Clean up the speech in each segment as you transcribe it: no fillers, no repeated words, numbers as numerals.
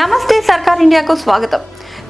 నమస్తే సర్కార్ ఇండియాకు స్వాగతం.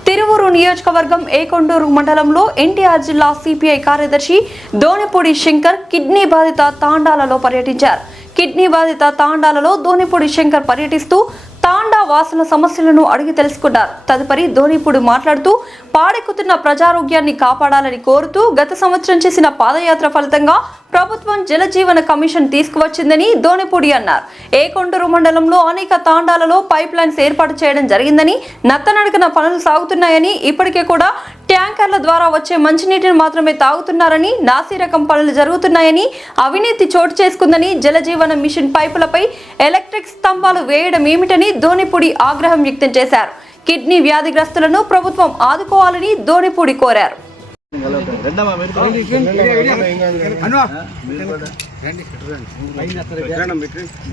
తిరువూరు నియోజకవర్గం ఏకొండూరు మండలంలో ఎన్టీఆర్ జిల్లా సిపిఐ కార్యదర్శి దోనిపూడి శంకర్ కిడ్నీ బాధిత తాండాలలో పర్యటించారు. కిడ్నీ బాధిత తాండాలలో దోనిపూడి శంకర్ పర్యటిస్తూ తాండా వాసుల సమస్యలను అడిగి తెలుసుకున్నారు. తదుపరి దోనిపూడి మాట్లాడుతూ పాడెక్కుతున్న ప్రజారోగ్యాన్ని కాపాడాలని కోరుతూ గత సంవత్సరం చేసిన పాదయాత్ర ఫలితంగా ప్రభుత్వం జలజీవన కమిషన్ తీసుకువచ్చిందని దోనిపూడి అన్నారు. ఏకొండూరు మండలంలో అనేక తాండాలలో పైప్ లైన్స్ ఏర్పాటు చేయడం జరిగిందని, నత్తనడకన పనులు సాగుతున్నాయని, ఇప్పటికే కూడా ట్యాంకర్ల ద్వారా వచ్చే మంచినీటిని మాత్రమే తాగుతున్నారని, నాసిరకం పనులు జరుగుతున్నాయని, అవినీతి చోటు చేసుకుందని, జలజీవన మిషన్ పైపులపై ఎలక్ట్రిక్ స్తంభాలు వేయడం ఏమిటని దోనిపూడి ఆగ్రహం వ్యక్తం చేశారు. కిడ్నీ వ్యాధిగ్రస్తులను ప్రభుత్వం ఆదుకోవాలని దోనిపూడి కోరారు.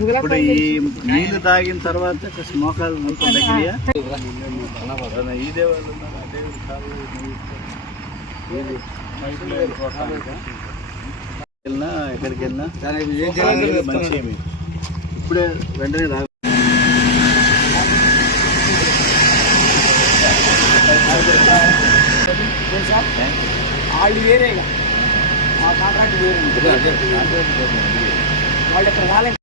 ఇప్పుడు ఈ నీళ్లు తాగిన తర్వాత మోకాలు ఇదే వాళ్ళు ఎక్కడికి వెళ్ళినా మంచి ఇప్పుడే వెంటనే వాళ్ళు వేరేగా మా కాంట్రాక్ట్ వేరే వాళ్ళు ఇక్కడ రాలేదు.